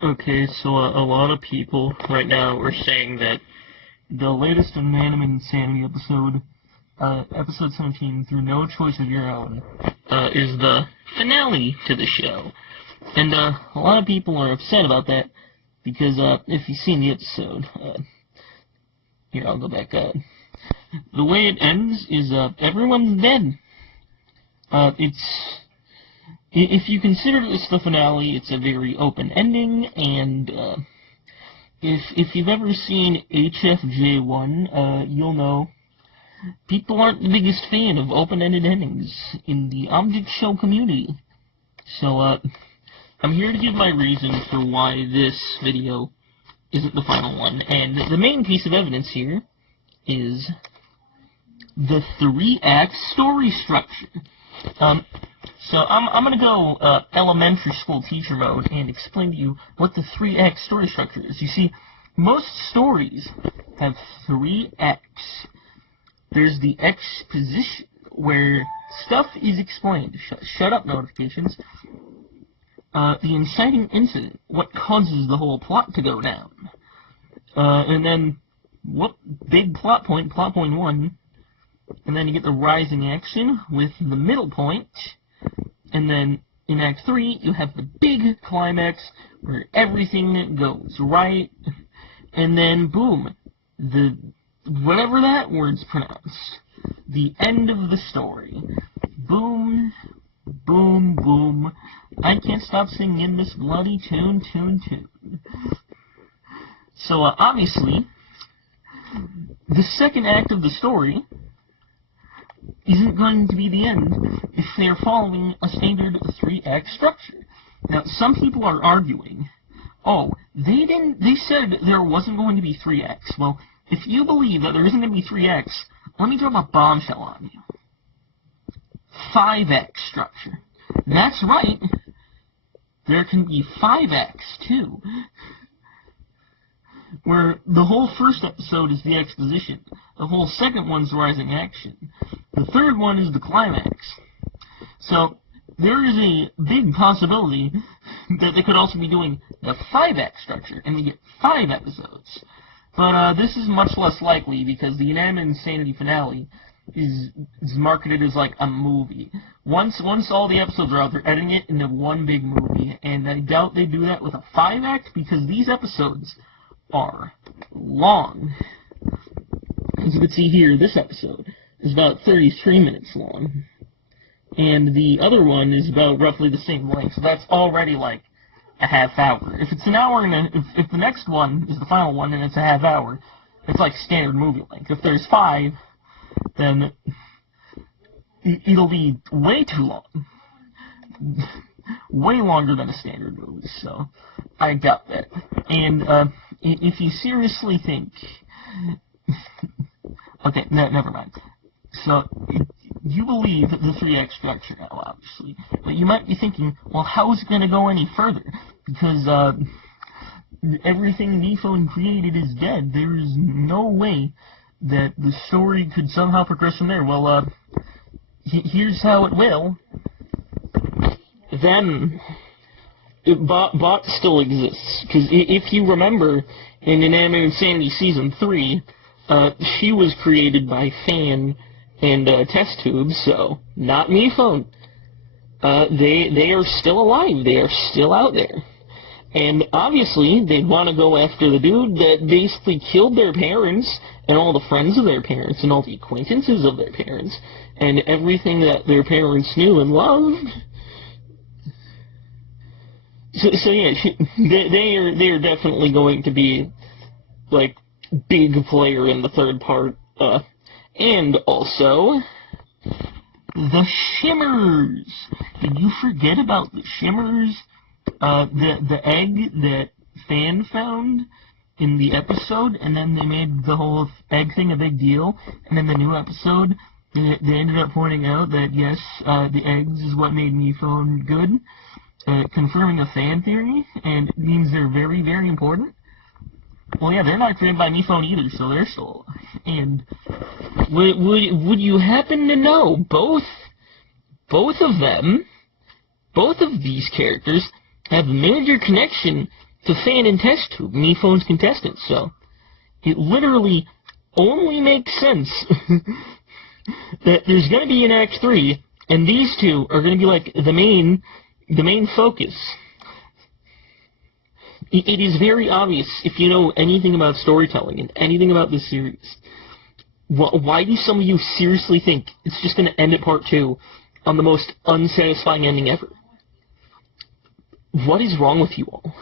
Okay, so a lot of people right now are saying that the latest Inanimate Insanity episode, episode 17, Through No Choice of Your Own, is the finale to the show. And a lot of people are upset about that, because if you've seen the episode, here, I'll go back. The way it ends is everyone's dead. If you consider this the finale, it's a very open ending, and if you've ever seen HFJ1, you'll know people aren't the biggest fan of open-ended endings in the object show community. So, I'm here to give my reason for why this video isn't the final one, and the main piece of evidence here is the 3-act story structure. So I'm gonna go elementary school teacher mode and explain to you what the 3-act story structure is. You see, most stories have 3 acts. There's the exposition, where stuff is explained. Shut up notifications. The inciting incident, what causes the whole plot to go down. And then, what big plot point 1. And then you get the rising action with the middle point. And then in Act 3, you have the big climax where everything goes right. And then, boom, whatever that word's pronounced, the end of the story. Boom, boom, boom. I can't stop singing this bloody tune. So, obviously, the second act of the story isn't going to be the end if they're following a standard 3-act structure. Now, some people are arguing, oh, they said there wasn't going to be 3 acts. Well, if you believe that there isn't going to be 3 acts, let me drop a bombshell on you. 5-act structure. That's right. There can be 5 acts, too, where the whole first episode is the exposition, the whole second one's rising action, the third one is the climax. So, there is a big possibility that they could also be doing the 5-act structure, and we get 5 episodes. But this is much less likely, because the Inanimate Insanity finale is marketed as like a movie. Once all the episodes are out, they're editing it into one big movie, and I doubt they do that with a 5-act, because these episodes are long. As you can see here, this episode is about 33 minutes long, and the other one is about roughly the same length, so that's already like a half hour. If it's an hour, and if the next one is the final one and it's a half hour, it's like standard movie length. If there's 5, then it'll be way too long. Way longer than a standard movie, so I doubt that. And if you seriously think... okay, never mind. So, you believe the 3-act structure now, obviously, but you might be thinking, well, how is it going to go any further? Because everything NePhone created is dead. There is no way that the story could somehow progress from there. Well, here's how it will. Then, Bot still exists, because if you remember, in Inanimate Insanity Season 3, she was created by Fan and Test Tubes, so not NePhone. They are still alive. They are still out there. And obviously, they'd want to go after the dude that basically killed their parents, and all the friends of their parents, and all the acquaintances of their parents, and everything that their parents knew and loved. So yeah, they are definitely going to be, like, big player in the third part. And also, the Shimmers! Did you forget about the Shimmers? The egg that Fan found in the episode, and then they made the whole egg thing a big deal, and in the new episode, they ended up pointing out that, yes, the eggs is what made NePhone good, confirming a fan theory, and it means they're very, very important. Well, yeah, they're not created by NePhone either, so they're still alive. And Would you happen to know both of them, both of these characters, have a major connection to fan and test tube, Me Phone's contestants, so it literally only makes sense that there's going to be an Act 3, and these two are going to be like the main focus. It is very obvious, if you know anything about storytelling and anything about this series. Why do some of you seriously think it's just going to end at Part 2 on the most unsatisfying ending ever? What is wrong with you all?